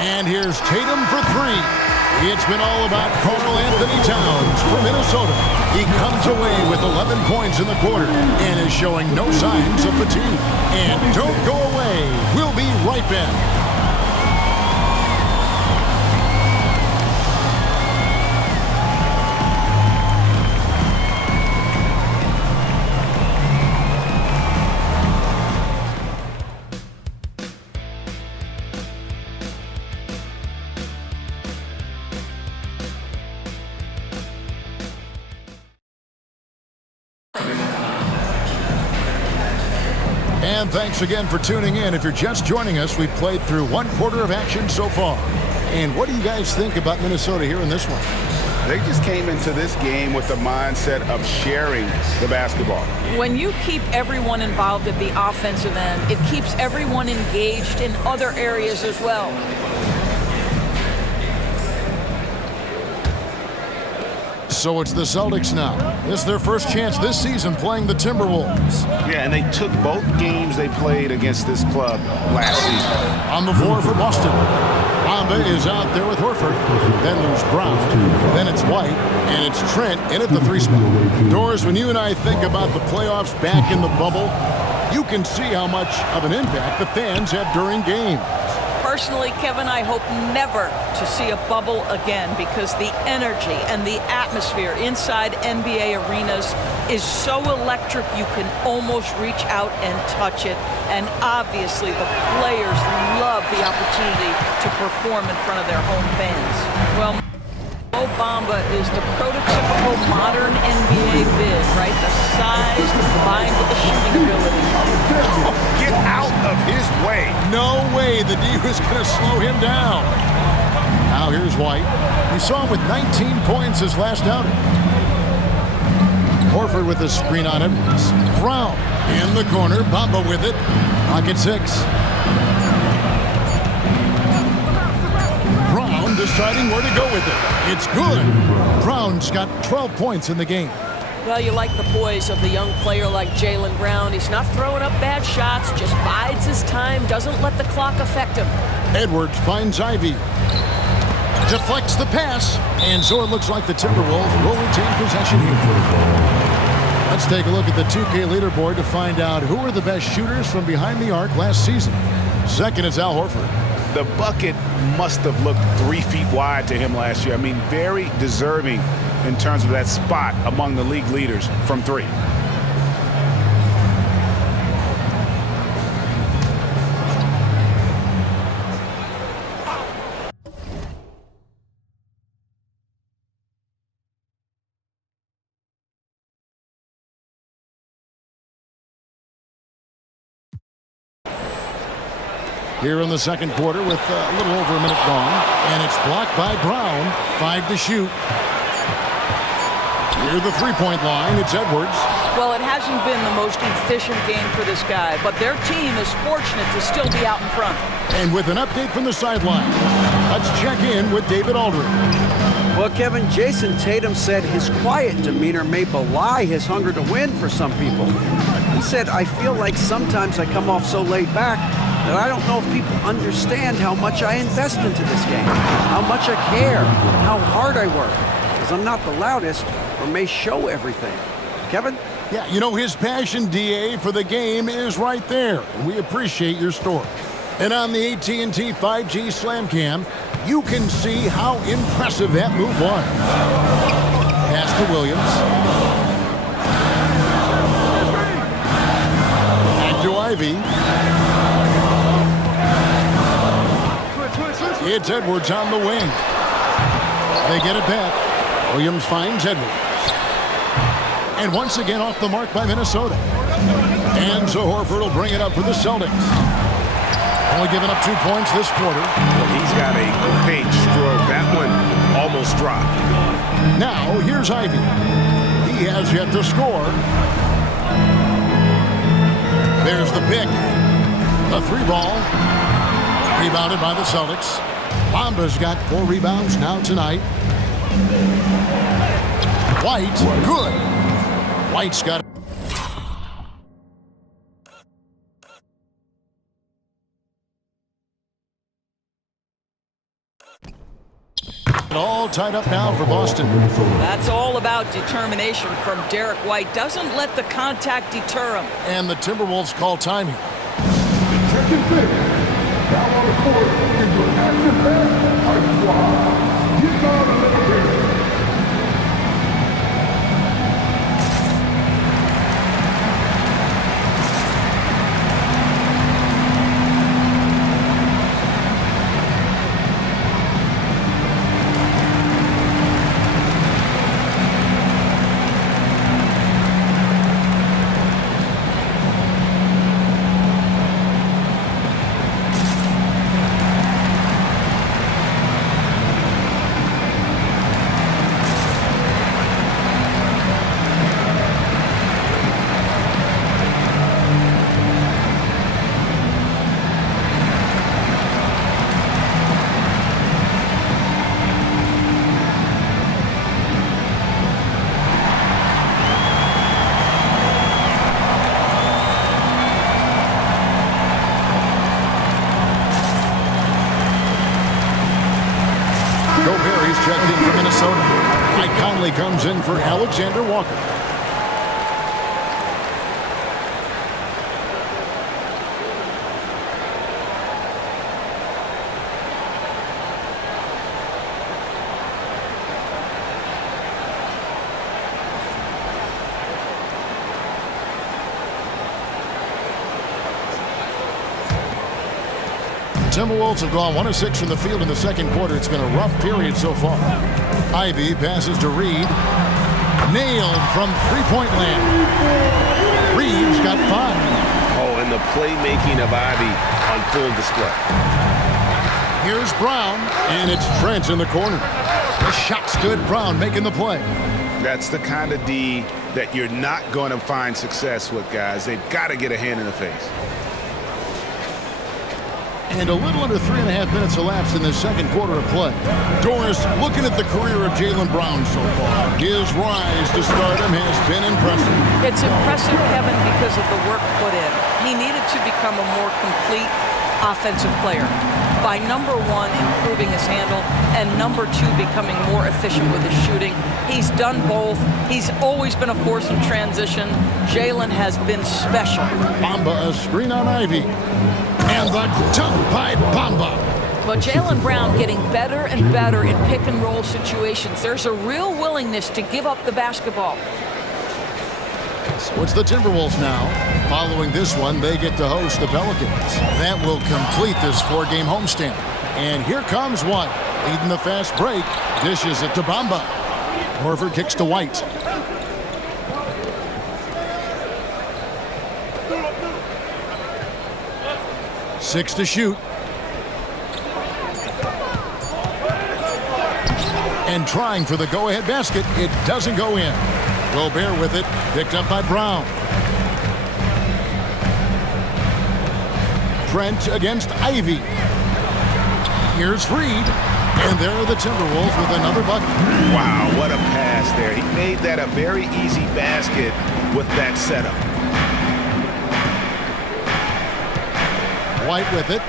And here's Tatum for three. It's been all about Karl Anthony Towns for Minnesota. He comes away with 11 points in the quarter and is showing no signs of fatigue. And don't go away. We'll be right back. And thanks again for tuning in. If you're just joining us, we've played through one quarter of action so far. And what do you guys think about Minnesota here in this one? They just came into this game with the mindset of sharing the basketball. When you keep everyone involved at the offensive end, it keeps everyone engaged in other areas as well. So it's the Celtics now. This is their first chance this season playing the Timberwolves. Yeah, and they took both games they played against this club last season. On the floor for Boston. Bamba is out there with Horford. Then there's Brown. Then it's White. And it's Trent in at the three spot. Doris, when you and I think about the playoffs back in the bubble, you can see how much of an impact the fans have during games. Personally, Kevin, I hope never to see a bubble again because the energy and the atmosphere inside NBA arenas is so electric you can almost reach out and touch it. And obviously, the players love the opportunity to perform in front of their home fans. Well, Mo Bamba is the prototypical modern NBA big, right? The size combined with the shooting ability. Get out of his way. No way the D was going to slow him down. Now here's White. We saw him with 19 points his last outing. Horford with the screen on Edwards. Brown in the corner. Bamba with it. Pocket six. Brown deciding where to go with it. It's good. Brown's got 12 points in the game. Well, you like the poise of the young player like Jaylen Brown. He's not throwing up bad shots, just bides his time, doesn't let the clock affect him. Edwards finds Ivy. Deflects the pass, and so it looks like the Timberwolves will retain possession here. Let's take a look at the 2K leaderboard to find out who are the best shooters from behind the arc last season. Second is Al Horford. The bucket must have looked 3 feet wide to him last year. I mean, very deserving in terms of that spot among the league leaders from three. Here in the second quarter with a little over a minute gone. And it's blocked by Brown. 5 to shoot. Near the three-point line, it's Edwards. Well, it hasn't been the most efficient game for this guy, but their team is fortunate to still be out in front. And with an update from the sideline, let's check in with David Aldridge. Well, Kevin, Jason Tatum said his quiet demeanor may belie his hunger to win for some people. He said, I feel like sometimes I come off so laid back that I don't know if people understand how much I invest into this game, how much I care, how hard I work, because I'm not the loudest or may show everything. Kevin? Yeah, you know, his passion, DA, for the game is right there, and we appreciate your story. And on the AT&T 5G Slam Cam, you can see how impressive that move was. Pass to Williams. Back to Ivy. It's Edwards on the wing. They get it back. Williams finds Edwards. And once again off the mark by Minnesota. And so Horford will bring it up for the Celtics. Only giving up 2 points this quarter. Well, he's got a great stroke. That one almost dropped. Now here's Ivy. He has yet to score. There's the pick. The three ball. Rebounded by the Celtics. Bamba's got 4 rebounds now tonight. White, good. White's got All tied up now for Boston. That's all about determination from Derek White. Doesn't let the contact deter him. And the Timberwolves call time here. Second pick. Now on the court is your action pass type squad. Get down a little bit. Checked in for Minnesota. Mike Conley comes in for Alexander Walker. Timberwolves have gone 1 of 6 from the field in the second quarter. It's been a rough period so far. Ivy passes to Reed. Nailed from three-point land. Reed's got 5. Oh, and the playmaking of Ivy on full display. Here's Brown, and it's Trent in the corner. The shot's good. Brown making the play. That's the kind of D that you're not going to find success with, guys. They've got to get a hand in the face. And a little under 3.5 minutes elapsed in the second quarter of play. Doris, looking at the career of Jaylen Brown so far, his rise to stardom has been impressive. It's impressive, Kevin, because of the work put in. He needed to become a more complete offensive player by, number 1, improving his handle, and number 2, becoming more efficient with his shooting. He's done both. He's always been a force in transition. Jaylen has been special. Bamba, a screen on Ivy. And the dunk by Bamba. But Jaylen Brown getting better and better in pick-and-roll situations. There's a real willingness to give up the basketball. So it's the Timberwolves now. Following this one, they get to host the Pelicans. That will complete this 4-game homestand. And here comes White, leading the fast break. Dishes it to Bamba. Horford kicks to White. Six to shoot. And trying for the go-ahead basket. It doesn't go in. Gobert with it. Picked up by Brown. Trent against Ivy. Here's Reed. And there are the Timberwolves with another bucket. Wow, what a pass there. He made that a very easy basket with that setup. White with it.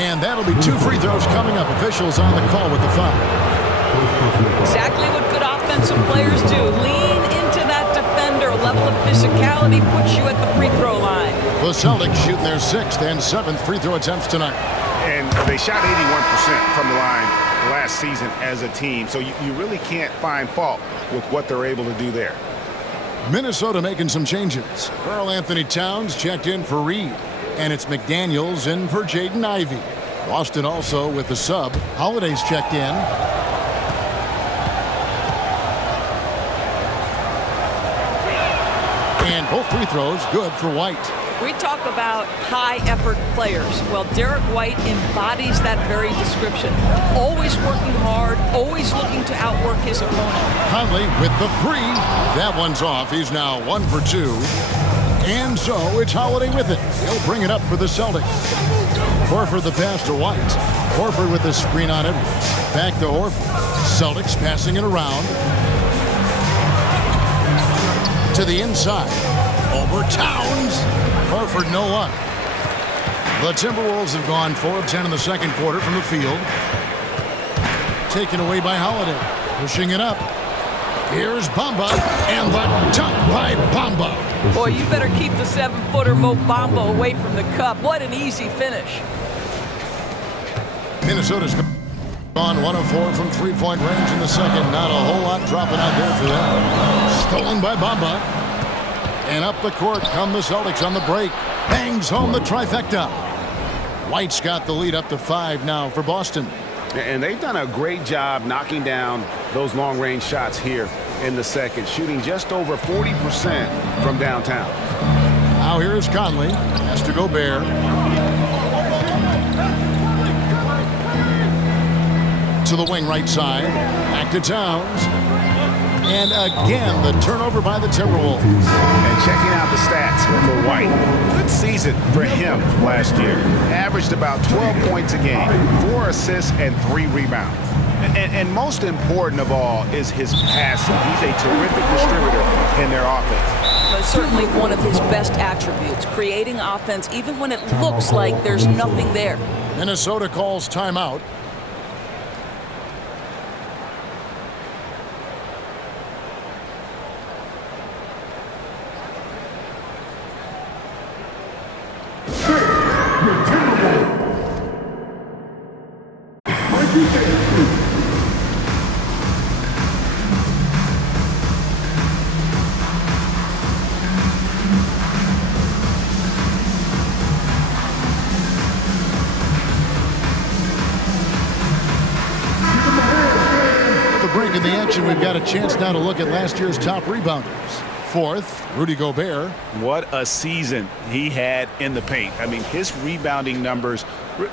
And that'll be 2 free throws coming up. Officials on the call with the foul. Exactly what good offensive players do. Lean into that defender. A level of physicality puts you at the free throw line. The Celtics shooting their 6th and 7th free throw attempts tonight. And they shot 81% from the line last season as a team. So you really can't find fault with what they're able to do there. Minnesota making some changes. Karl Anthony Towns checked in for Reed. And it's McDaniels in for Jaden Ivey. Boston also with the sub. Holiday's checked in. And both free throws good for White. We talk about high-effort players. Well, Derek White embodies that very description. Always working hard, always looking to outwork his opponent. Conley with the 3. That one's off. He's now 1 for 2. And so it's Holiday with it. He'll bring it up for the Celtics. Horford the pass to White. Horford with the screen on Edwards. Back to Horford. Celtics passing it around. To the inside. Over Towns. Horford no luck. The Timberwolves have gone 4 of 10 in the second quarter from the field. Taken away by Holiday. Pushing it up. Here's Bamba, and the dunk by Bamba. Boy, you better keep the 7-footer Mo Bamba away from the cup. What an easy finish. Minnesota's gone 1 of 4 from three-point range in the second. Not a whole lot dropping out there for them. Stolen by Bamba. And up the court come the Celtics on the break. Bangs home the trifecta. White's got the lead up to 5 now for Boston. And they've done a great job knocking down those long-range shots here in the second, shooting just over 40% from downtown. Now here's Conley. Has to Gobert. To the wing right side. Back to Towns. And again, the turnover by the Timberwolves. And checking out the stats for White. Good season for him last year. Averaged about 12 points a game, 4 assists, and 3 rebounds. And most important of all is his passing. He's a terrific distributor in their offense. But certainly one of his best attributes, creating offense even when it looks like there's nothing there. Minnesota calls timeout. In the action, we've got a chance now to look at last year's top rebounders. Fourth, Rudy Gobert. What a season he had in the paint. I mean, his rebounding numbers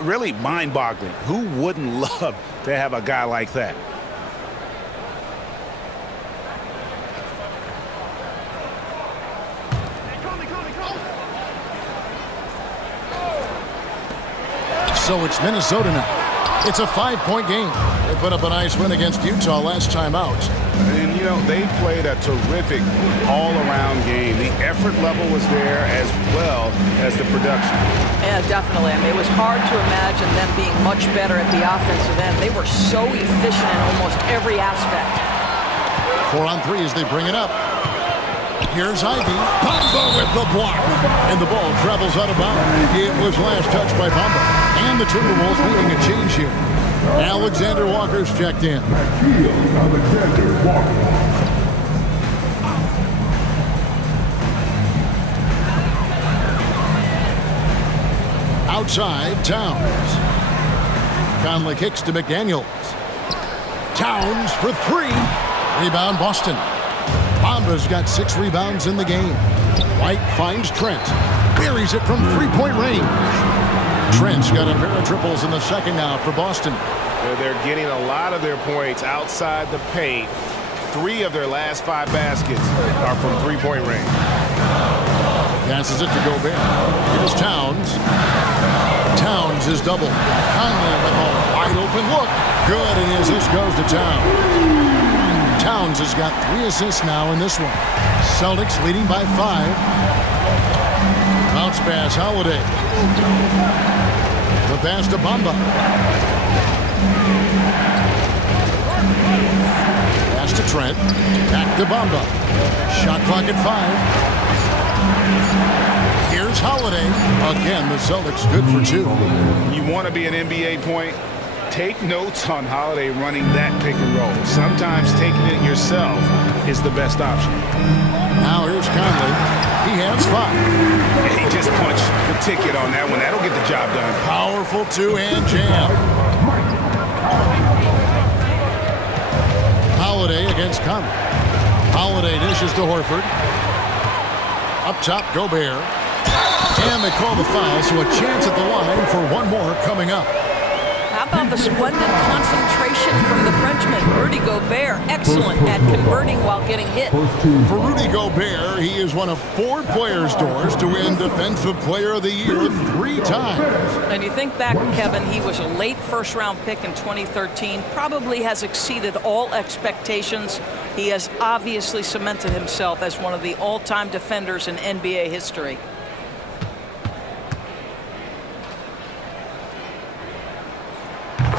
really mind-boggling. Who wouldn't love to have a guy like that? So it's Minnesota now. It's a 5-point game. They put up a nice win against Utah last time out. And, you know, they played a terrific all-around game. The effort level was there as well as the production. Yeah, definitely. I mean, it was hard to imagine them being much better at the offensive end. They were so efficient in almost every aspect. 4 on 3 as they bring it up. Here's Ivy. Bamba with the block. And the ball travels out of bounds. It was last touched by Bamba. And the Timberwolves making a change here. Alexander Walker's checked in. Alexander Walker. Outside, Towns. Conley kicks to McDaniels. Towns for 3. Rebound, Boston. Bamba's got 6 rebounds in the game. White finds Trent. Buries it from 3-point range. Trent's got a pair of triples in the second now for Boston. They're getting a lot of their points outside the paint. 3 of their last 5 baskets are from 3-point range. Passes it to Gobert. Here's Towns. Towns is double. Conley with a wide open look. Good, and his assist goes to Towns. Towns has got 3 assists now in this one. Celtics leading by 5. Bounce pass, Holiday. The pass to Bamba. Pass to Trent. Back to Bamba. Shot clock at 5. Here's Holiday. Again, the Celtics good for 2. You want to be an NBA point? Take notes on Holiday running that pick and roll. Sometimes taking it yourself is the best option. Now here's Conley. He has 5. He just punched the ticket on that one. That'll get the job done. Powerful 2-hand jam. Holiday against Conley. Holiday dishes to Horford. Up top, Gobert. And they call the foul, so a chance at the line for one more coming up. How about the splendid concentration from the Frenchman, Rudy Gobert? Excellent at converting while getting hit. For Rudy Gobert, he is one of 4 players, Doors, to win Defensive Player of the Year 3 times. And you think back, Kevin, he was a late first-round pick in 2013, probably has exceeded all expectations. He has obviously cemented himself as one of the all-time defenders in NBA history.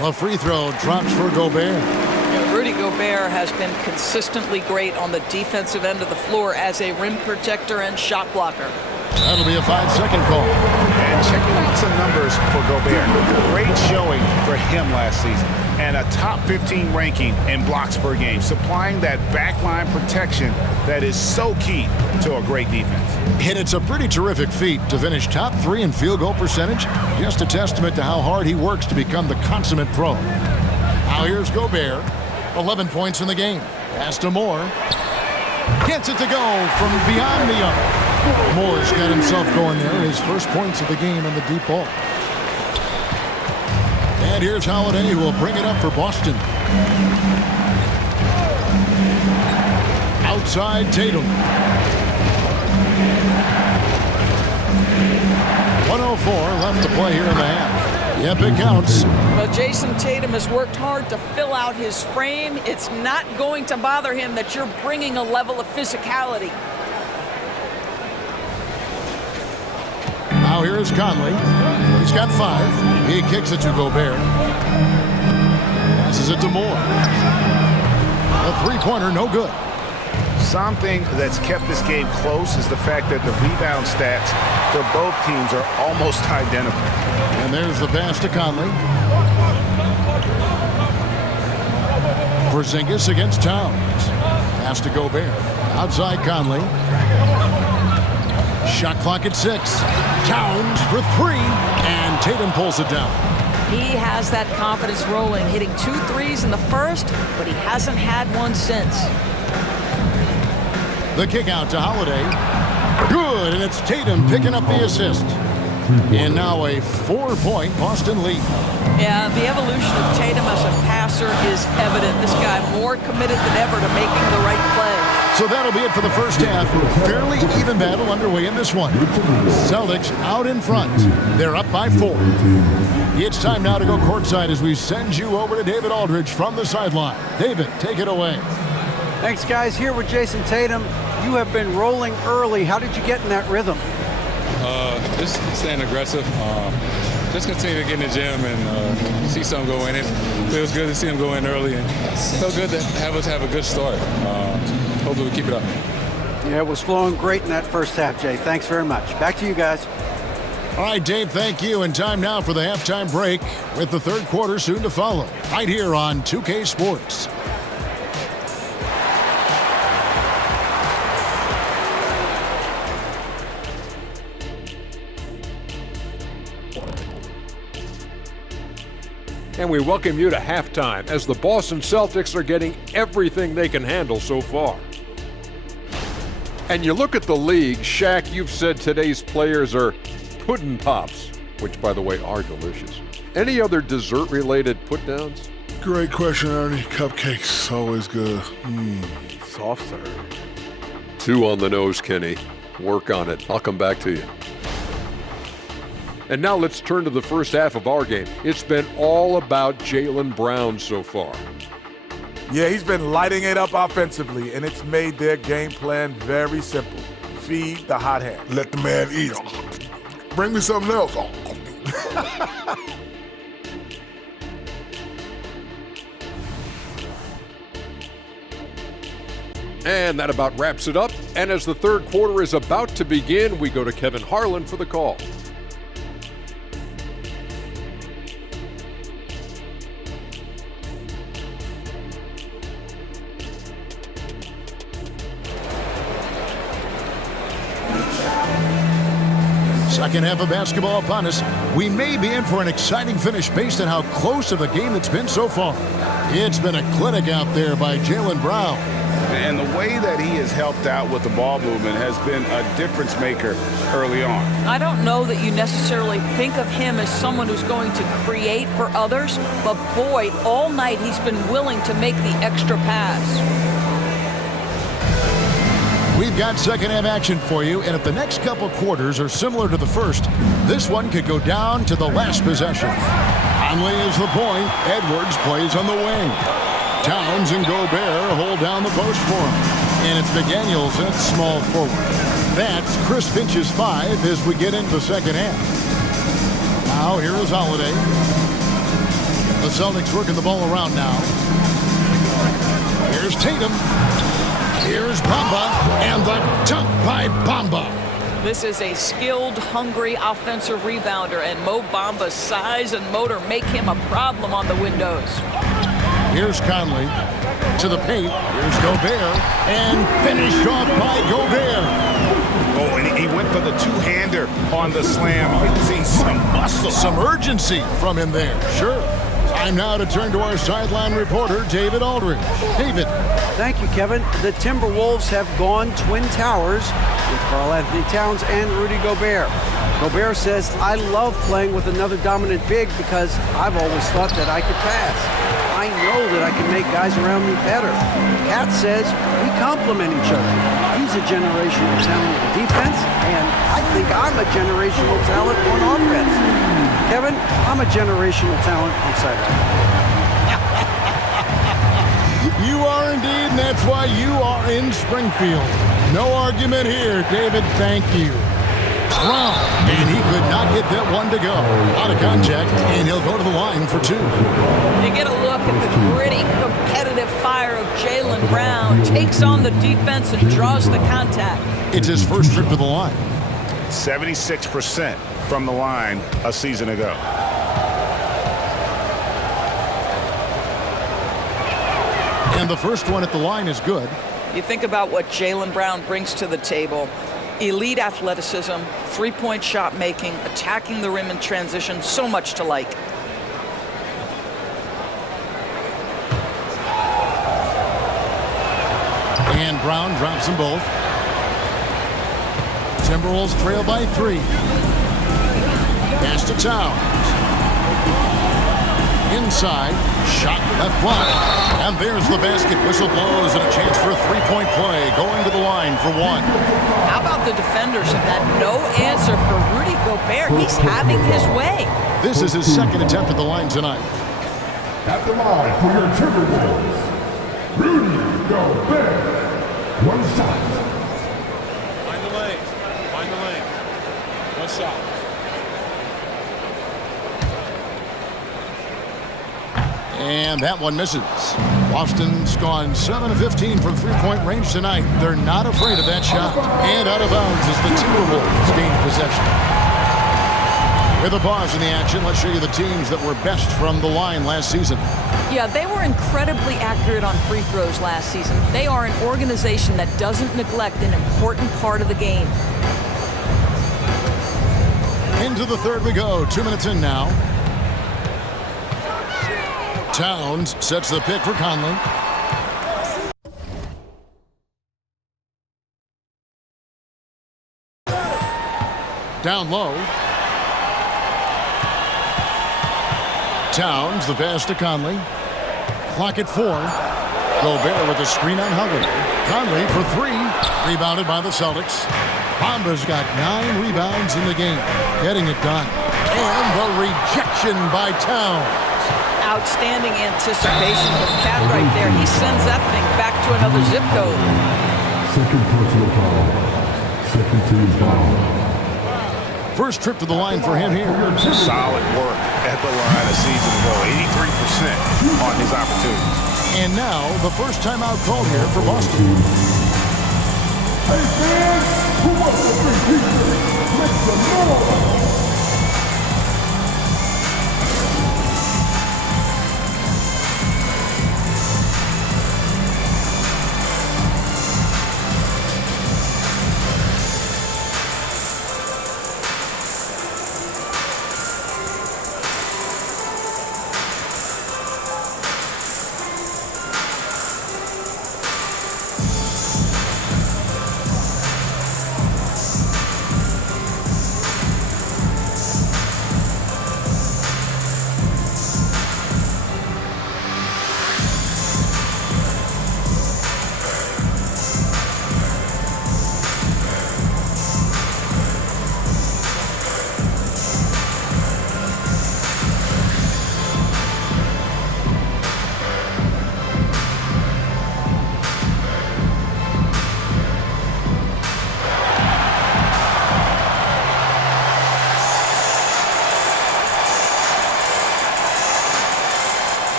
The free throw drops for Gobert. Rudy Gobert has been consistently great on the defensive end of the floor as a rim protector and shot blocker. That'll be a 5-second call. And checking out some numbers for Gobert. Great showing for him last season. And a top 15 ranking in blocks per game, supplying that backline protection that is so key to a great defense. And it's a pretty terrific feat to finish top 3 in field goal percentage. Just a testament to how hard he works to become the consummate pro. Now here's Gobert. 11 points in the game. Pass to Moore. Gets it to go from beyond the arc. Moore's got himself going there. His first points of the game on the deep ball. And here's Holiday, who will bring it up for Boston. Outside Tatum. 1:04 left to play here in the half. Yep, it counts. Well, Jason Tatum has worked hard to fill out his frame. It's not going to bother him that you're bringing a level of physicality. Now here is Conley. He's got 5. He kicks it to Gobert. Passes it to Moore. A three-pointer, no good. Something that's kept this game close is the fact that the rebound stats for both teams are almost identical. And there's the pass to Conley. Porzingis against Towns. Pass to Gobert. Outside Conley. Shot clock at 6. Towns for 3. And Tatum pulls it down. He has that confidence rolling, hitting 2 threes in the first, but he hasn't had one since. The kick out to Holiday. Good, and it's Tatum picking up the assist. And now a 4-point Boston lead. Yeah, the evolution of Tatum as a passer is evident. This guy more committed than ever to making the right play. So that'll be it for the first half. Fairly even battle underway in this one. Celtics out in front. They're up by 4. It's time now to go courtside as we send you over to David Aldridge from the sideline. David, take it away. Thanks, guys. Here with Jason Tatum. You have been rolling early. How did you get in that rhythm? Just staying aggressive. Just continue to get in the gym and see something go in. It feels good to see him go in early, and felt good to have us have a good start. Hopefully we keep it up. Yeah, it was flowing great in that first half, Jay. Thanks very much. Back to you guys. All right, Dave, thank you. And time now for the halftime break with the third quarter soon to follow. Right here on 2K Sports. And we welcome you to halftime as the Boston Celtics are getting everything they can handle so far. And you look at the league, Shaq, you've said today's players are pudding pops, which, by the way, are delicious. Any other dessert-related put-downs? Great question, Ernie. Cupcakes, always good. Soft serve. 2 on the nose, Kenny. Work on it. I'll come back to you. And now let's turn to the first half of our game. It's been all about Jaylen Brown so far. Yeah, he's been lighting it up offensively, and it's made their game plan very simple. Feed the hot hand. Let the man eat. Bring me something else. And that about wraps it up. And as the third quarter is about to begin, we go to Kevin Harlan for the call. Second half of basketball upon us. We may be in for an exciting finish based on how close of a game it's been so far. It's been a clinic out there by Jaylen Brown. And the way that he has helped out with the ball movement has been a difference maker early on. I don't know that you necessarily think of him as someone who's going to create for others, but boy, all night he's been willing to make the extra pass. We've got second half action for you, and if the next couple quarters are similar to the first, this one could go down to the last possession. Conley is the point. Edwards plays on the wing. Towns and Gobert hold down the post for him. And it's McDaniels at small forward. That's Chris Finch's 5 as we get into the second half. Now here is Holiday. The Celtics working the ball around now. Here's Tatum. Here's Bamba. And the dunk by Bamba. This is a skilled, hungry offensive rebounder, and Mo Bamba's size and motor make him a problem on the windows. Here's Conley to the paint. Here's Gobert. And finished off by Gobert. Oh, and he went for the two-hander on the slam. You've seen some muscle. Some urgency from him there. Sure. Time now to turn to our sideline reporter, David Aldridge. David. Thank you, Kevin. The Timberwolves have gone Twin Towers with Karl-Anthony Towns and Rudy Gobert. Gobert says, I love playing with another dominant big because I've always thought that I could pass. I know that I can make guys around me better. Cat says we complement each other. He's a generational talent on defense, and I think I'm a generational talent on offense. Kevin, I'm a generational talent on sideline. You are indeed, and that's why you are in Springfield. No argument here, David. Thank you. Brown, and he could not get that one to go. Out of contact, and he'll go to the line for two. You get a look at the gritty, competitive fire of Jaylen Brown. Takes on the defense and draws the contact. It's his first trip to the line. 76% from the line a season ago. And the first one at the line is good. You think about what Jaylen Brown brings to the table. Elite athleticism, three-point shot making, attacking the rim in transition, so much to like. And Brown drops them both. Timberwolves trail by 3. Pass to Towns. Inside, shot left block. And there's the basket. Whistle blows and a chance for a three-point play. Going to the line for one. How about the defenders have had no answer for Rudy Gobert? He's having his way. This is his second attempt at the line tonight. At the line for your Timberwolves, Rudy Gobert. One shot. Find the lane. Find the lane. One shot. And that one misses. Boston's gone 7 of 15 from three-point range tonight. They're not afraid of that shot. And out of bounds as the Timberwolves gain possession. With a pause in the action, let's show you the teams that were best from the line last season. Yeah, they were incredibly accurate on free throws last season. They are an organization that doesn't neglect an important part of the game. Into the third we go. 2 minutes in now. Towns sets the pick for Conley. Down low. Towns, the pass to Conley. Clock at 4. Gobert with a screen on Howard. Conley for 3. Rebounded by the Celtics. Bamba's got 9 rebounds in the game. Getting it done. And the rejection by Towns. Outstanding anticipation of Cat right there. He sends that thing back to another zip code. Second personal foul. Second team foul. First trip to the line for him here. Solid work at the line a season ago. 83% on his opportunities. And now the first timeout called here for Boston. Hey fans, who wants to bring pizza? Make some noise.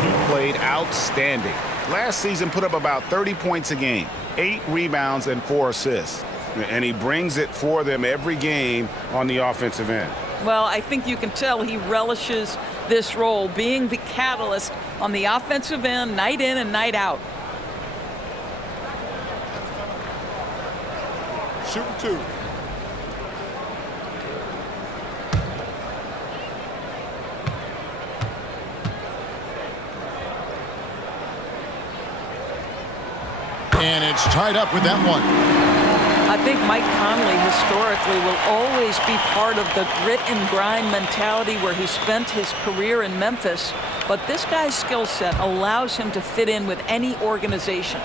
he played outstanding. Last season put up about 30 points a game, 8 rebounds and 4 assists. And he brings it for them every game on the offensive end. Well, I think you can tell he relishes this role, being the catalyst on the offensive end, night in and night out. Shooting 2. And it's tied up with that one. I think Mike Conley historically will always be part of the grit and grind mentality where he spent his career in Memphis. But this guy's skill set allows him to fit in with any organization.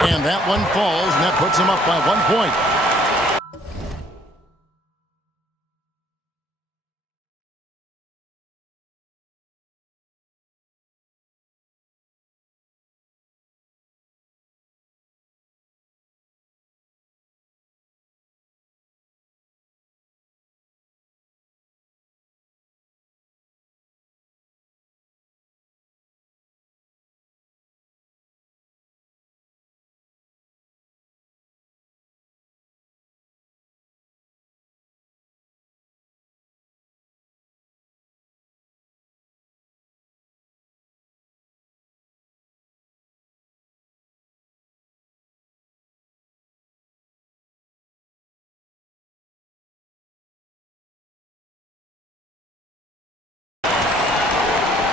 And that one falls, and that puts him up by 1 point.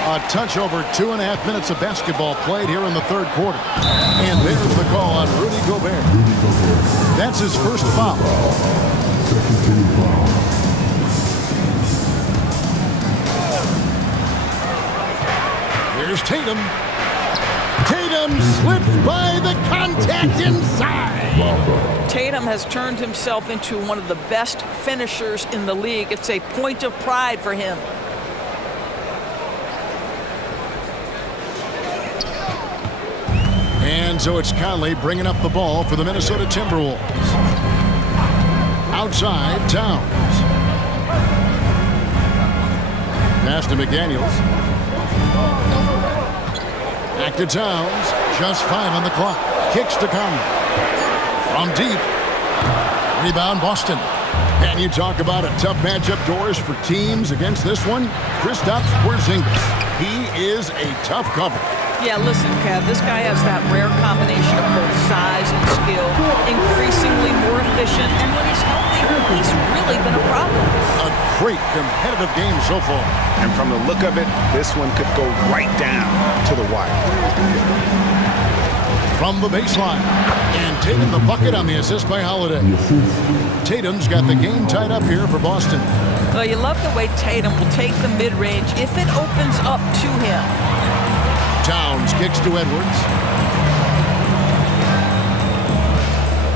A touch over 2.5 minutes of basketball played here in the third quarter. And there's the call on Rudy Gobert. That's his first foul. Second team foul. Here's Tatum. Tatum slips by the contact inside. Tatum has turned himself into one of the best finishers in the league. It's a point of pride for him. And so it's Conley bringing up the ball for the Minnesota Timberwolves. Outside, Towns. Pass to McDaniels. Back to Towns. Just 5 on the clock. Kicks to Conley. From deep. Rebound, Boston. And you talk about a tough matchup, Doris, for teams against this one. Kristaps Porzingis. He is a tough cover. Yeah, listen, Kev, this guy has that rare combination of both size and skill, increasingly more efficient, and when he's healthy, he's really been a problem. A great competitive game so far. And from the look of it, this one could go right down to the wire. From the baseline, and Tatum the bucket on the assist by Holiday. Tatum's got the game tied up here for Boston. Well, you love the way Tatum will take the mid-range if it opens up to him. Towns kicks to Edwards.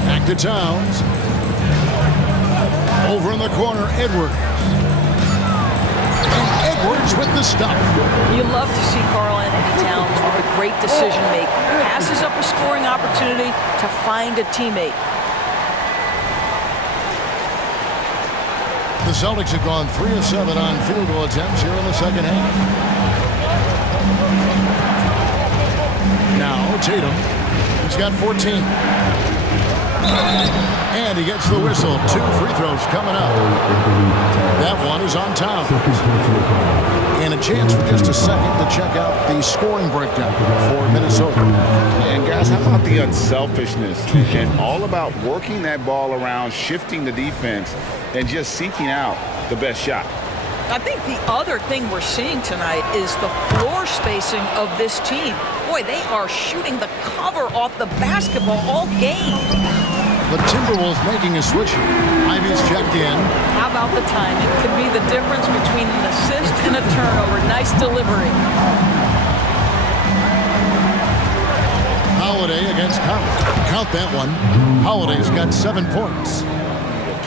Back to Towns. Over in the corner, Edwards. And Edwards with the stop. You love to see Karl Anthony Towns with a great decision making. Passes up a scoring opportunity to find a teammate. The Celtics have gone 3 of 7 on field goal attempts here in the second half. Now Tatum, he's got 14. And he gets the whistle. 2 free throws coming up. That one is on Towns. And a chance for just a second to check out the scoring breakdown for Minnesota. And guys, how about the unselfishness and all about working that ball around, shifting the defense, and just seeking out the best shot? I think the other thing we're seeing tonight is the floor spacing of this team. Boy, they are shooting the cover off the basketball all game. The Timberwolves making a switch here. Ivy's checked in. How about the timing? Could be the difference between an assist and a turnover. Nice delivery. Holiday against Conley. Count that one. Holiday's got 7 points.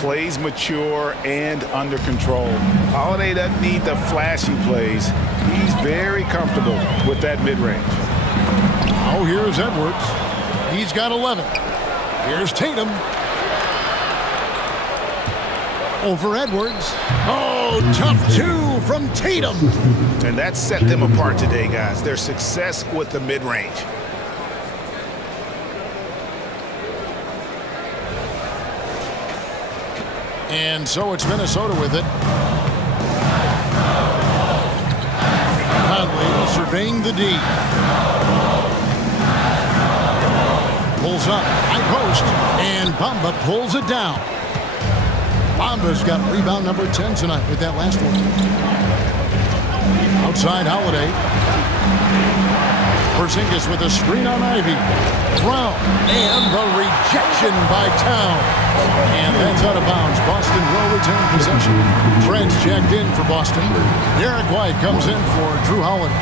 Plays mature and under control. Holiday doesn't need the flashy plays. He's very comfortable with that mid-range. Now here's Edwards. He's got 11. Here's Tatum. Over Edwards. Oh, tough two from Tatum. And that set them apart today, guys. Their success with the mid-range. And so it's Minnesota with it. Conley surveying the D. Pulls up, high post, and Bamba pulls it down. Bamba's got rebound number 10 tonight with that last one. Outside Holiday. Porzingis with a screen on Ivy. Brown, and the rejection by Town. And that's out of bounds. Boston will retain possession. Trent's checked in for Boston. Derek White comes in for Drew Holiday.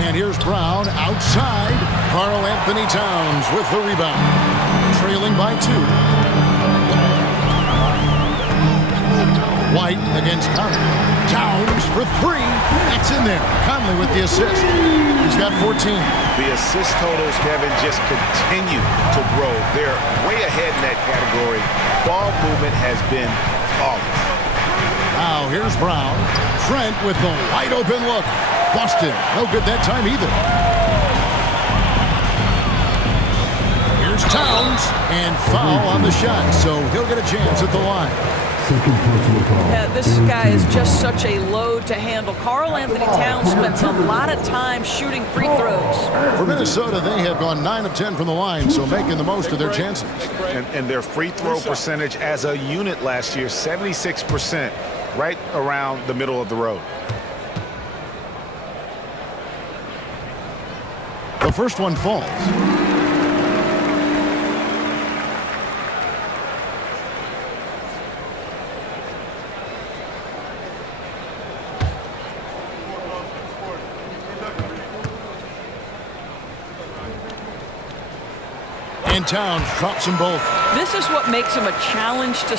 And here's Brown outside. Karl Anthony Towns with the rebound. Trailing by 2. White against Conley. Towns for 3. That's in there. Conley with the assist. He's got 14. The assist totals, Kevin, just continue to grow. They're way ahead in that category. Ball movement has been flawless. Now here's Brown. Trent with the wide open look. Boston, no good that time either. Here's Towns, and foul on the shot, so he'll get a chance at the line. Yeah, this guy is just such a load to handle. Karl Anthony Towns spends a lot of time shooting free throws. For Minnesota, they have gone 9 of 10 from the line, so making the most of their chances. And their free throw percentage as a unit last year, 76%, right around the middle of the road. The first one falls. And Towns drops them both. This is what makes him a challenge to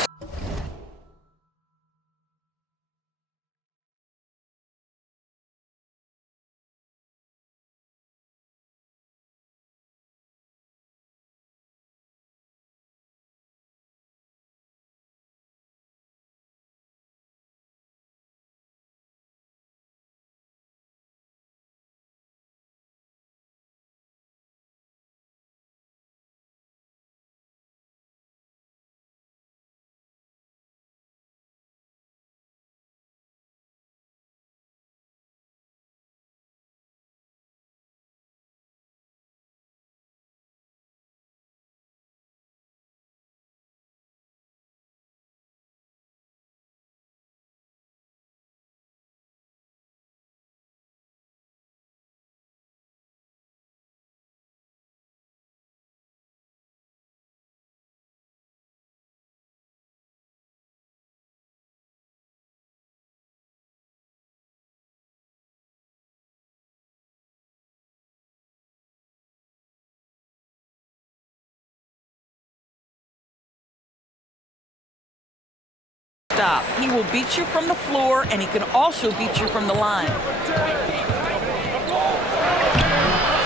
stop. He will beat you from the floor, and he can also beat you from the line.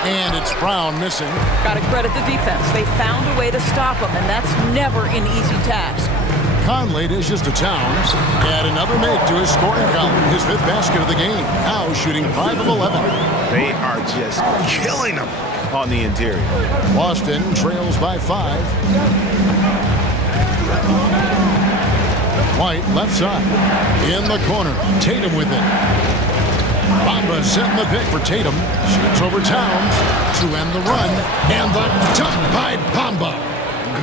And it's Brown missing. Got to credit the defense. They found a way to stop him, and that's never an easy task. Conley dishes to Towns. Add another make to his scoring column. His 5th basket of the game. Now shooting 5 of 11. They are just killing them on the interior. Boston trails by 5. White left side. In the corner. Tatum with it. Bamba setting the pick for Tatum. Shoots over Towns to end the run. And the dunk by Bamba.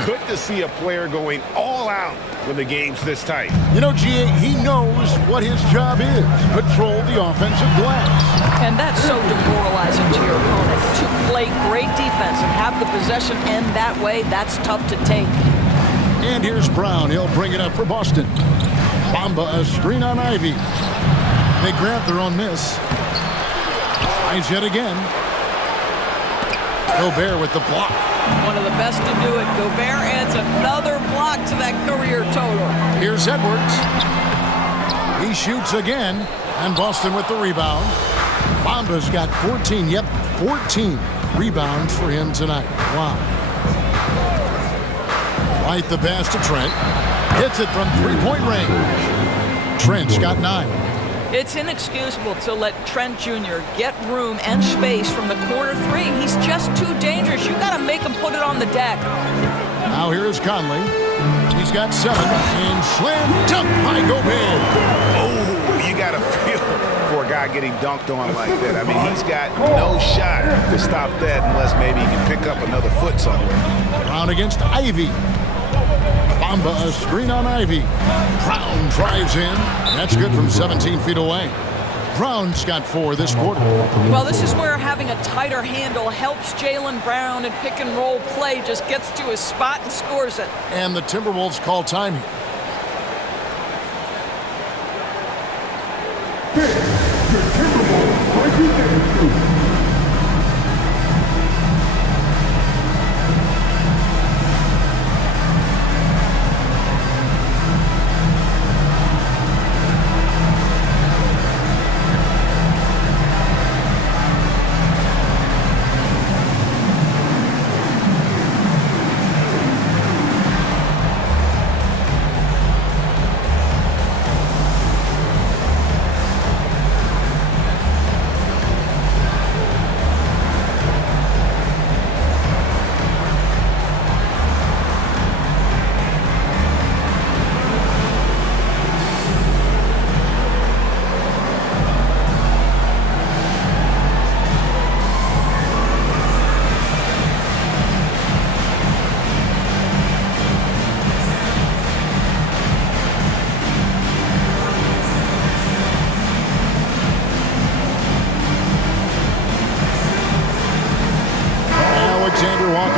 Good to see a player going all out when the game's this tight. You know, G.A., he knows what his job is. Control the offensive glass. And that's so demoralizing to your opponent. To play great defense and have the possession end that way, that's tough to take. And here's Brown. He'll bring it up for Boston. Bamba, a screen on Ivy. They grant their own miss. Tries yet again. Gobert with the block. One of the best to do it. Gobert adds another block to that career total. Here's Edwards. He shoots again, and Boston with the rebound. Bamba's got 14, 14 rebounds for him tonight. Wow. Right the pass to Trent. Hits it from three-point range. Trent's got 9. It's inexcusable to let Trent Jr. get room and space from the corner 3. He's just too dangerous. You got to make him put it on the deck. Now here is Conley. He's got 7 and slam dunk by Gobert. Oh, you got to feel for a guy getting dunked on like that. I mean, he's got no shot to stop that unless maybe he can pick up another foot somewhere. Brown against Ivy. Bamba a screen on Ivy. Brown drives in. That's good from 17 feet away. Brown's got 4 this quarter. Well, this is where having a tighter handle helps Jaylen Brown in pick and roll play. Just gets to his spot and scores it. And the Timberwolves call time here. The Timberwolves breaking through.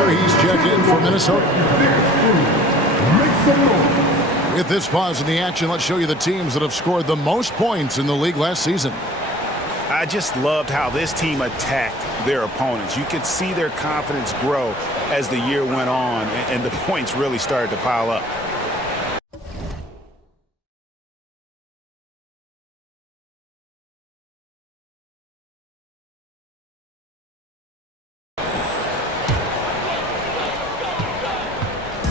He's checked in for Minnesota. With this pause in the action, let's show you the teams that have scored the most points in the league last season. I just loved how this team attacked their opponents. You could see their confidence grow as the year went on, and the points really started to pile up.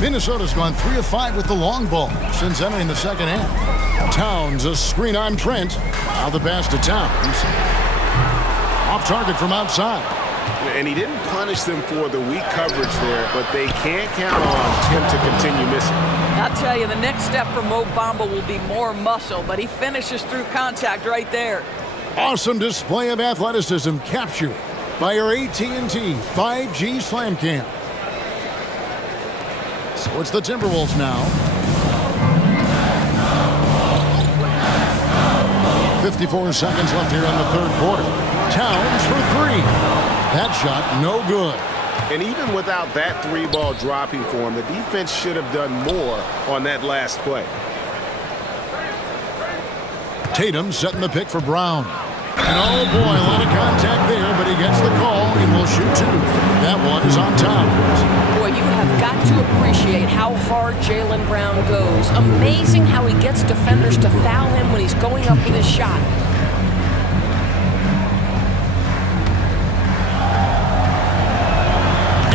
Minnesota's gone 3 of 5 with the long ball since entering the second half. Towns a screen on Trent. Now the pass to Towns. Off target from outside. And he didn't punish them for the weak coverage there, but they can't count on him to continue missing. I'll tell you, the next step for Mo Bamba will be more muscle, but he finishes through contact right there. Awesome display of athleticism captured by our AT&T 5G Slam Cam. So it's the Timberwolves now. 54 seconds left here in the third quarter. Towns for 3. That shot no good. And even without that 3-ball dropping for him, the defense should have done more on that last play. Tatum setting the pick for Brown. And oh boy, a lot of contact there, but he gets the call and will shoot 2. That one is on Towns. Boy, you have got to appreciate how hard Jaylen Brown goes. Amazing how he gets defenders to foul him when he's going up with his shot.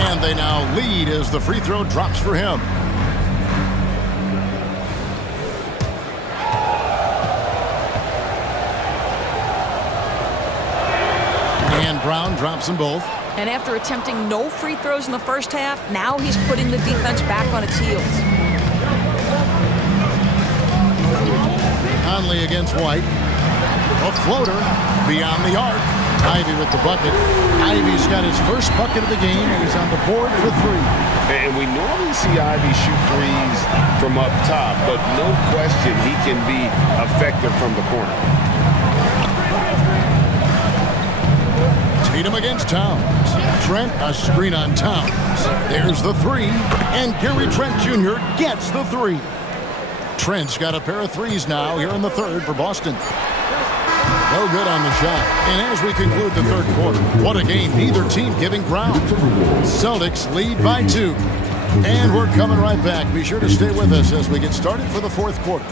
And they now lead as the free throw drops for him. And Brown drops them both. And after attempting no free throws in the first half, now he's putting the defense back on its heels. Conley against White. A floater beyond the arc. Ivy with the bucket. Ivy's got his first bucket of the game, and he's on the board for 3. And we normally see Ivy shoot threes from up top, but no question he can be effective from the corner. Tatum against Towns. Trent, a screen on Towns. There's the 3, and Gary Trent Jr. gets the 3. Trent's got a pair of 3s now here in the third for Boston. No good on the shot. And as we conclude the third quarter, what a game, neither team giving ground. Celtics lead by 2. And we're coming right back. Be sure to stay with us as we get started for the fourth quarter.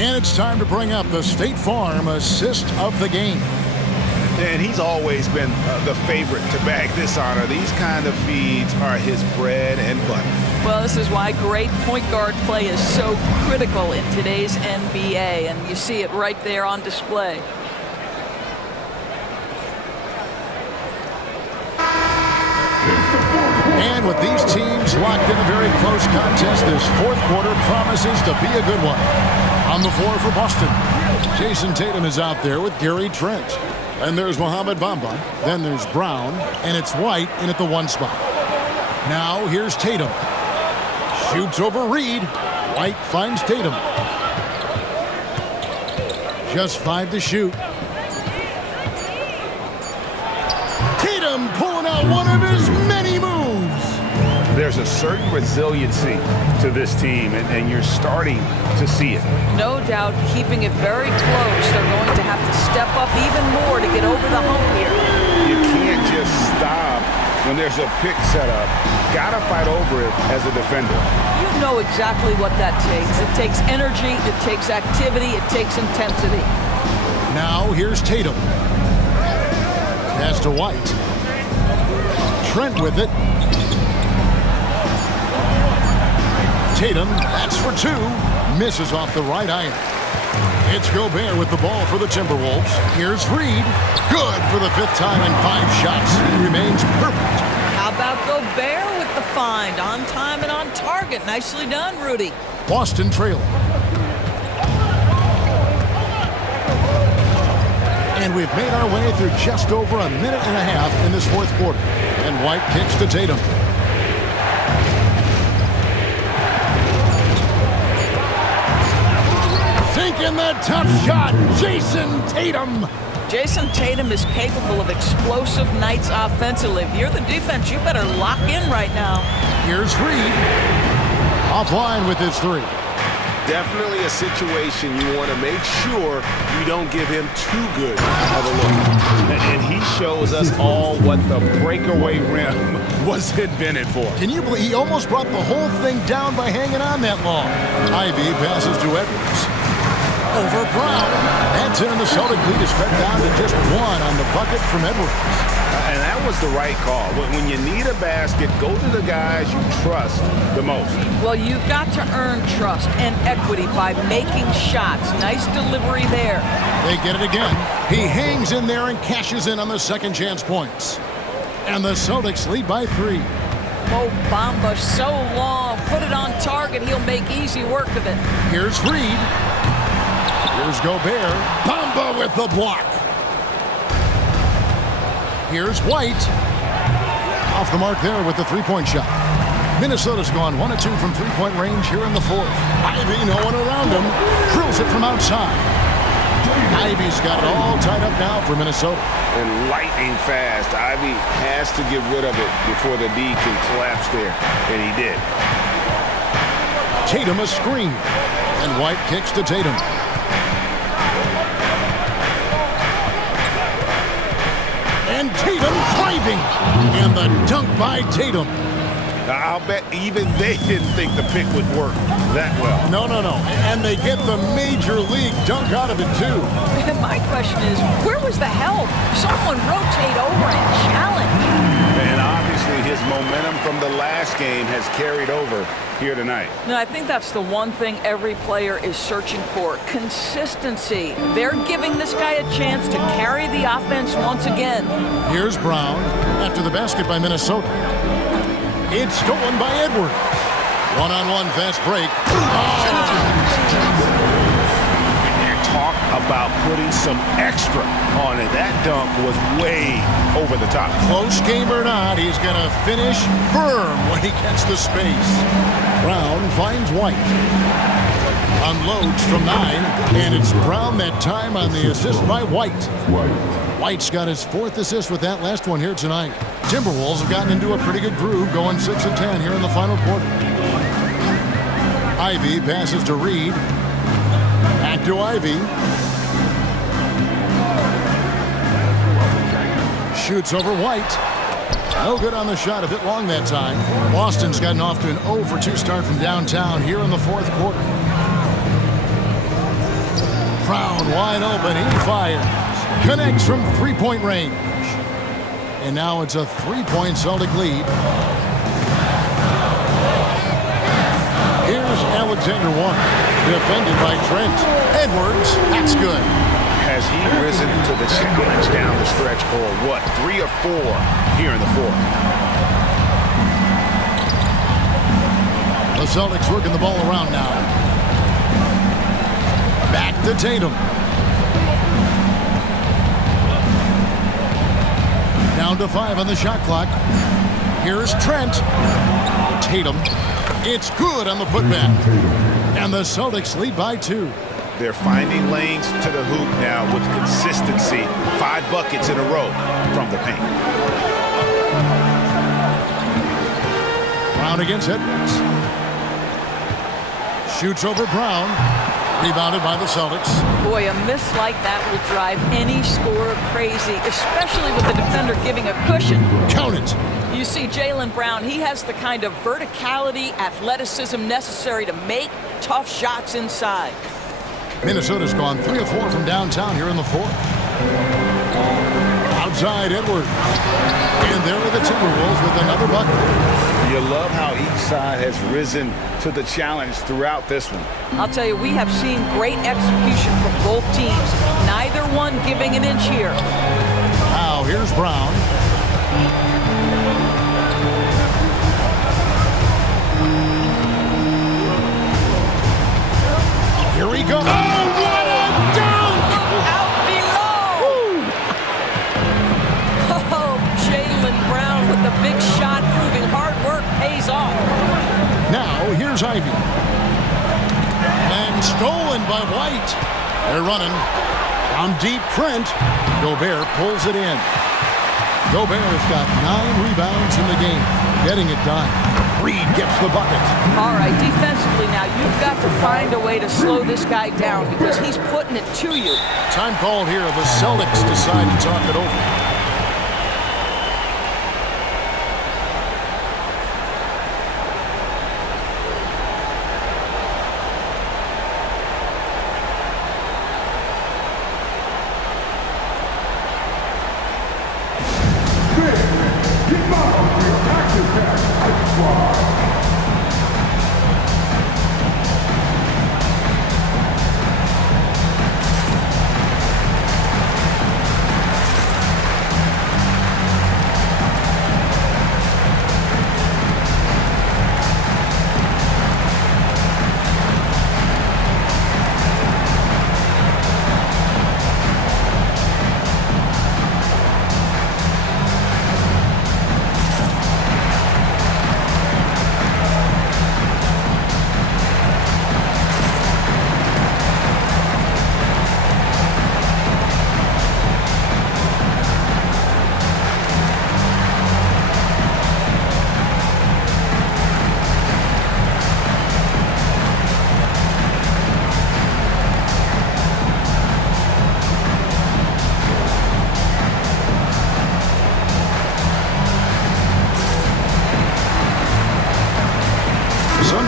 And it's time to bring up the State Farm assist of the game. And he's always been the favorite to bag this honor. These kind of feeds are his bread and butter. Well, this is why great point guard play is so critical in today's NBA, and you see it right there on display. And with these teams locked in a very close contest, this fourth quarter promises to be a good one. On the floor for Boston, Jason Tatum is out there with Gary Trent. And there's Mohamed Bamba. Then there's Brown, and it's White in at the 1 spot. Now here's Tatum. Shoots over Reed. White finds Tatum. Just 5 to shoot. Tatum pulling out one of his many moves. There's a certain resiliency to this team, and you're starting to see it. No doubt keeping it very close. They're going to have to step up even more to get over the hump here. You can't just stop when there's a pick set up. Gotta fight over it as a defender. You know exactly what that takes. It takes energy, it takes activity, it takes intensity. Now here's Tatum. Pass to White. Trent with it. Tatum, that's for 2. Misses off the right iron. It's Gobert with the ball for the Timberwolves. Here's Reed. Good for the 5th time in 5 shots. He remains perfect. How about Gobert with the find? On time and on target. Nicely done, Rudy. Boston trailing. And we've made our way through just over a minute and a half in this fourth quarter. And White kicks to Tatum. Sinking the tough shot, Jason Tatum. Jason Tatum is capable of explosive nights offensively. If you're the defense, you better lock in right now. Here's Reed. Offline with his 3. Definitely a situation you want to make sure you don't give him too good of a look. And he shows us all what the breakaway rim was invented for. Can you believe he almost brought the whole thing down by hanging on that long? Ivy passes to Edwards. Over Brown. That's in, and the Celtic lead is cut down to just 1 on the bucket from Edwards. And that was the right call. When you need a basket, go to the guys you trust the most. Well, you've got to earn trust and equity by making shots. Nice delivery there. They get it again. He hangs in there and cashes in on the second chance points. And the Celtics lead by 3. Mo Bamba so long. Put it on target. He'll make easy work of it. Here's Reed. Here's Gobert. Bamba with the block. Here's White. Off the mark there with the 3-point shot. Minnesota's gone 1 of 2 from 3-point range here in the fourth. Ivy, no one around him. Drills it from outside. Ivy's got it all tied up now for Minnesota. And lightning fast. Ivy has to get rid of it before the D can collapse there. And he did. Tatum a screen. And White kicks to Tatum. And Tatum driving. And the dunk by Tatum. I'll bet even they didn't think the pick would work that well. No. And they get the major league dunk out of it, too. My question is, where was the help? Someone rotate over and challenge. And obviously his momentum from the last game has carried over here tonight. No, I think that's the one thing every player is searching for. Consistency. They're giving this guy a chance to carry the offense once again. Here's Brown after the basket by Minnesota. It's stolen by Edwards. One-on-one fast break. And talk about putting some extra on it. That dunk was way over the top. Close game or not, he's going to finish firm when he gets the space. Brown finds White. Unloads from 9, and it's Brown that time on the assist by White. White's got his 4th assist with that last one here tonight. Timberwolves have gotten into a pretty good groove, going 6 of 10 here in the final quarter. Ivy passes to Reed. Back to Ivy. Shoots over White. No good on the shot, a bit long that time. Boston's gotten off to an 0 for 2 start from downtown here in the fourth quarter. Brown wide open. He fires. Connects from three-point range. And now it's a three-point Celtic lead. Here's Alexander Walker. Defended by Trent. Edwards. That's good. Has he risen to the challenge down the stretch, or what? 3 or 4 here in the fourth. The Celtics working the ball around now. Back to Tatum. Down to 5 on the shot clock. Here's Trent. Tatum. It's good on the putback. And the Celtics lead by 2. They're finding lanes to the hoop now with consistency. 5 buckets in a row from the paint. Brown against Edwards. Shoots over Brown. Rebounded by the Celtics. Boy, a miss like that will drive any scorer crazy, especially with the defender giving a cushion. Count it. You see Jaylen Brown, he has the kind of verticality, athleticism necessary to make tough shots inside. Minnesota's gone 3 of 4 from downtown here in the fourth. Outside Edwards. And there are the Timberwolves with another bucket. You love how each side has risen to the challenge throughout this one. I'll tell you, we have seen great execution from both teams. Neither one giving an inch here. Now here's Brown. Here he goes. Oh, what a dunk! Out below! Oh, Jaylen Brown with the big shot, proving hard work pays off. Now here's Ivy. And stolen by White. They're running. On deep, Trent. Gobert pulls it in. Gobert has got 9 rebounds in the game. Getting it done. Reed gets the bucket. All right, defensively now, you've got to find a way to slow this guy down because he's putting it to you. Time called here. The Celtics decide to talk it over.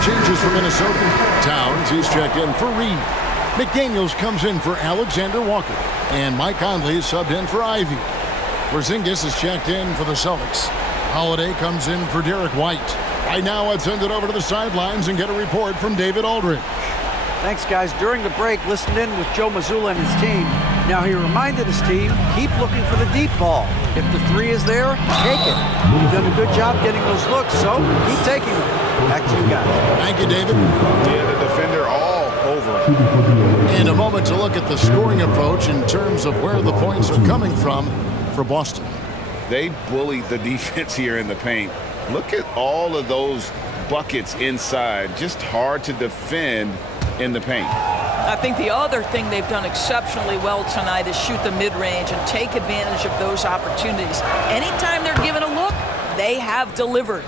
Changes for Minnesota. Towns, he's checked in for Reed. McDaniels comes in for Alexander Walker. And Mike Conley is subbed in for Ivy. Porzingis is checked in for the Celtics. Holiday comes in for Derek White. Right now, let's send it over to the sidelines and get a report from David Aldridge. Thanks, guys. During the break, listened in with Joe Mazzulla and his team. Now, he reminded his team, keep looking for the deep ball. If the 3 is there, take it. You've done a good job getting those looks, so keep taking them. Back to you guys. Thank you, David. Yeah, the defender all over. In a moment to look at the scoring approach in terms of where the points are coming from for Boston. They bullied the defense here in the paint. Look at all of those buckets inside. Just hard to defend in the paint. I think the other thing they've done exceptionally well tonight is shoot the mid-range and take advantage of those opportunities. Anytime they're given a look, they have delivered.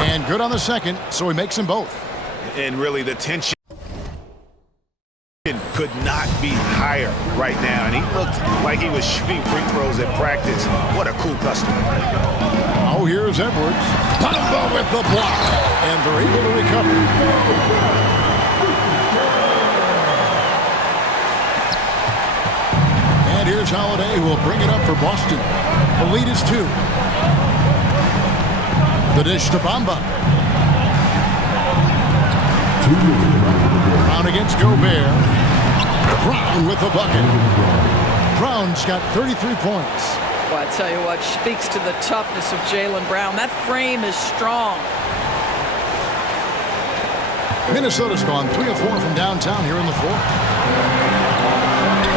And good on the second, so he makes them both. And really the tension could not be higher right now, and he looked like he was shooting free throws at practice. What a cool customer. Oh, here's Edwards. Bamba with the block, and they're able to recover. And here's Holiday, who will bring it up for Boston. The lead is 2. The dish to Bamba. Brown against Gobert. Brown with the bucket. Brown's got 33 points. Well, I tell you what, speaks to the toughness of Jaylen Brown. That frame is strong. Minnesota's gone 3 of 4 from downtown here in the fourth.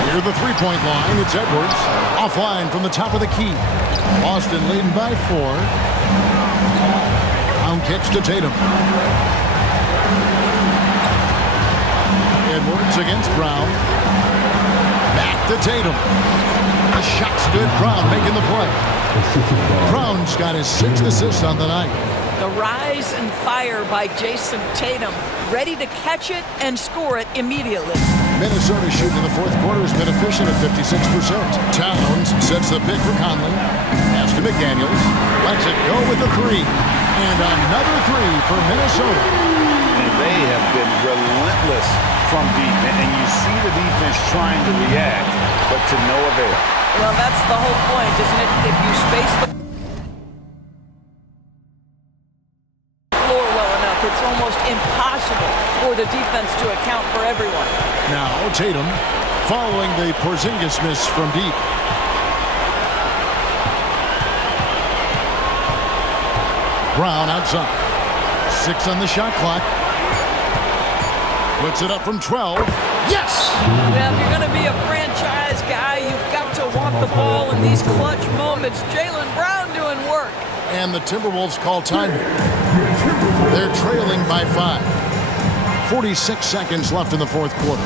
Near the three-point line, it's Edwards. Offline from the top of the key. Boston leading by 4. Brown kicks to Tatum. Edwards against Brown. Back to Tatum. The shot's good. Brown making the play. Brown's got his 6th assist on the night. The rise and fire by Jason Tatum, ready to catch it and score it immediately. Minnesota shooting in the fourth quarter has been efficient at 56%. Towns sets the pick for Conley. Pass to McDaniels. Lets it go with a 3. And another 3 for Minnesota. And they have been relentless from deep. And you see the defense trying to react, but to no avail. Well, that's the whole point, isn't it? If you space the floor well enough, it's almost impossible for the defense to account for everyone. Now Tatum following the Porzingis miss from deep. Brown outside. 6 on the shot clock. Puts it up from 12. Yes! Well, if you're going to be a franchise guy, you've got to want the ball in these clutch moments. Jaylen Brown doing work. And the Timberwolves call time. They're trailing by 5. 46 seconds left in the fourth quarter.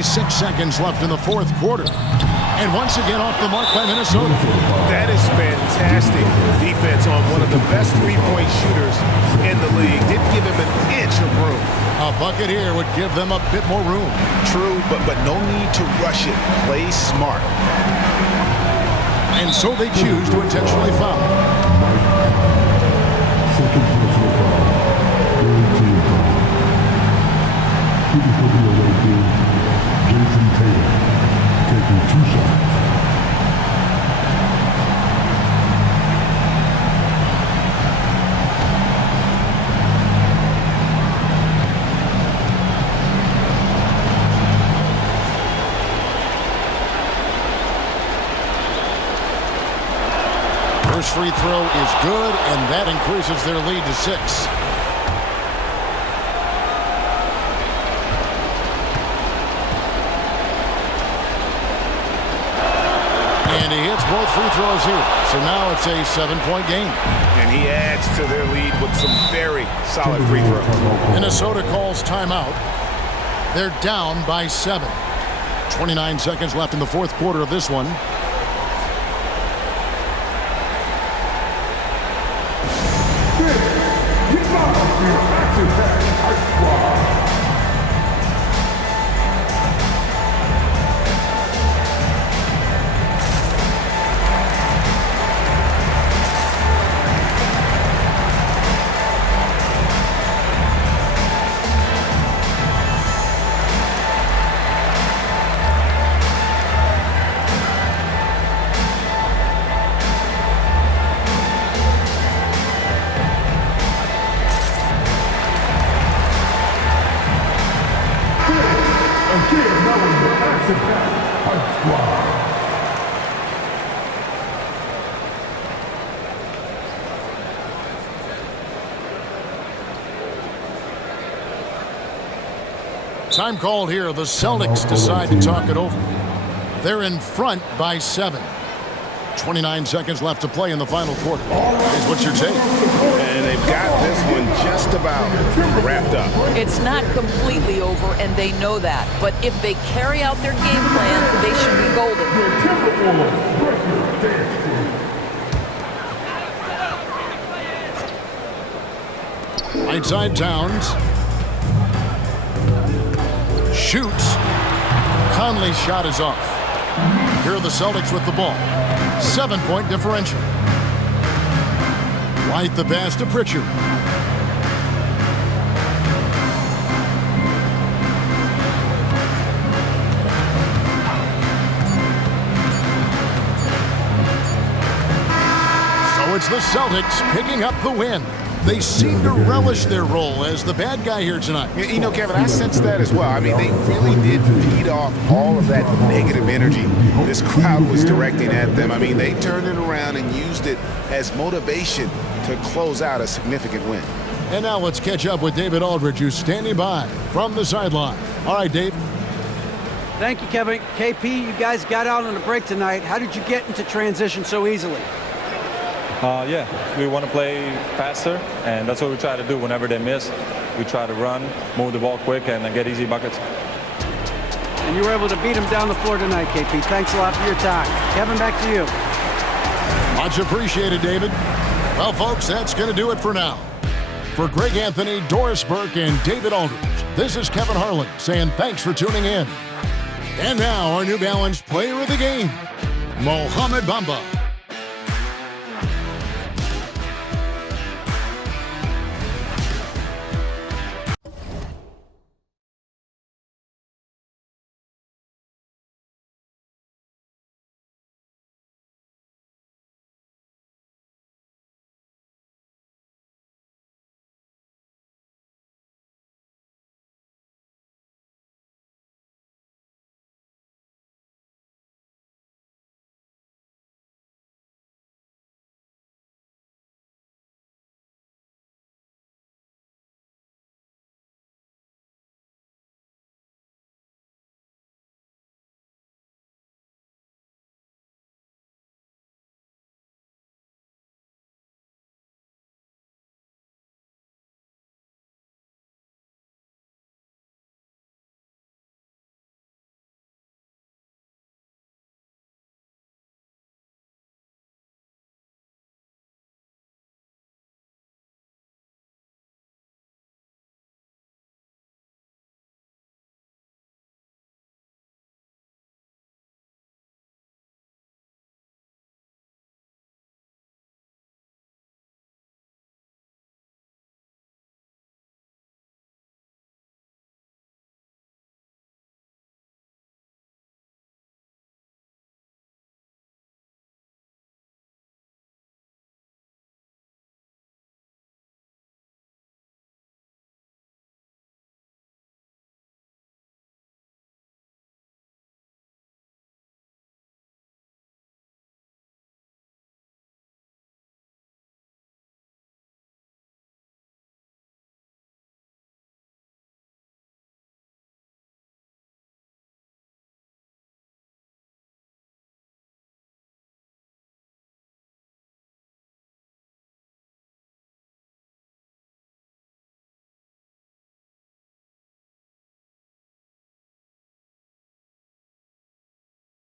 Six seconds left in the fourth quarter. And once again off the mark by Minnesota. That is fantastic defense on one of the best three-point shooters in the league. Didn't give him an inch of room. A bucket here would give them a bit more room. True, but no need to rush it. Play smart. And so they choose to intentionally foul. Second personal foul. Team foul. Keeping for the away team. Jason Tatum taking 2 shots. First free throw is good, and that increases their lead to 6. And he hits both free throws here. So now it's a 7-point game. And he adds to their lead with some very solid free throws. Minnesota calls timeout. They're down by 7. 29 seconds left in the fourth quarter of this one. Time called here. The Celtics decide to talk it over. They're in front by 7. 29 seconds left to play in the final quarter. Here's what's your take? And they've got this one just about wrapped up. It's not completely over, and they know that. But if they carry out their game plan, they should be golden. Right side Towns. Shoots. Conley's shot is off. Here are the Celtics with the ball. 7-point differential. White the pass to Pritchard. So it's the Celtics picking up the win. They seem to relish their role as the bad guy here tonight. You know, Kevin, I sense that as well. I mean, they really did feed off all of that negative energy this crowd was directing at them. I mean, they turned it around and used it as motivation to close out a significant win. And now let's catch up with David Aldridge, who's standing by from the sideline. All right, Dave. Thank you, Kevin. KP, you guys got out on a break tonight. How did you get into transition so easily? Yeah, we want to play faster, and that's what we try to do whenever they miss. We try to run, move the ball quick, and get easy buckets. And you were able to beat them down the floor tonight, KP. Thanks a lot for your time. Kevin, back to you. Much appreciated, David. Well, folks, that's going to do it for now. For Greg Anthony, Doris Burke, and David Aldridge, this is Kevin Harlan saying thanks for tuning in. And now, our New Balance player of the game, Mohamed Bamba.